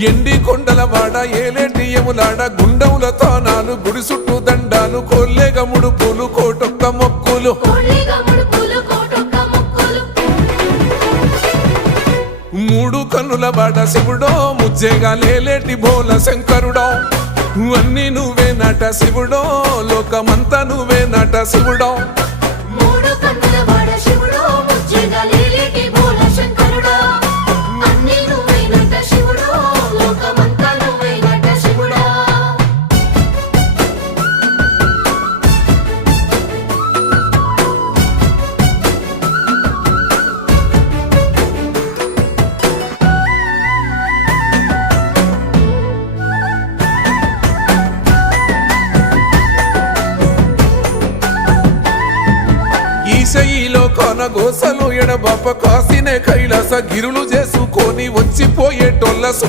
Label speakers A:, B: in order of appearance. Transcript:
A: ఎండి కొండల వాడ ఏలేటి ఎములాడ గుండముల తానాలు గుడి చుట్టూ దండాలు కొల్లేగ ముడుపులు కోటొక్క మొక్కులు. మూడు కన్నుల బాట శివుడో ముజ్జేగా లేలేటి బోల శంకరుడో. అన్ని నువ్వే నట శివుడో లోకమంతా నువ్వే నట శివుడో.
B: మూడు కన్నుల
A: శైలో కనగోసలు ఎడబాప కాసినే కైలాస గిరులు చేసుకొని వచ్చిపోయేటోళ్ళ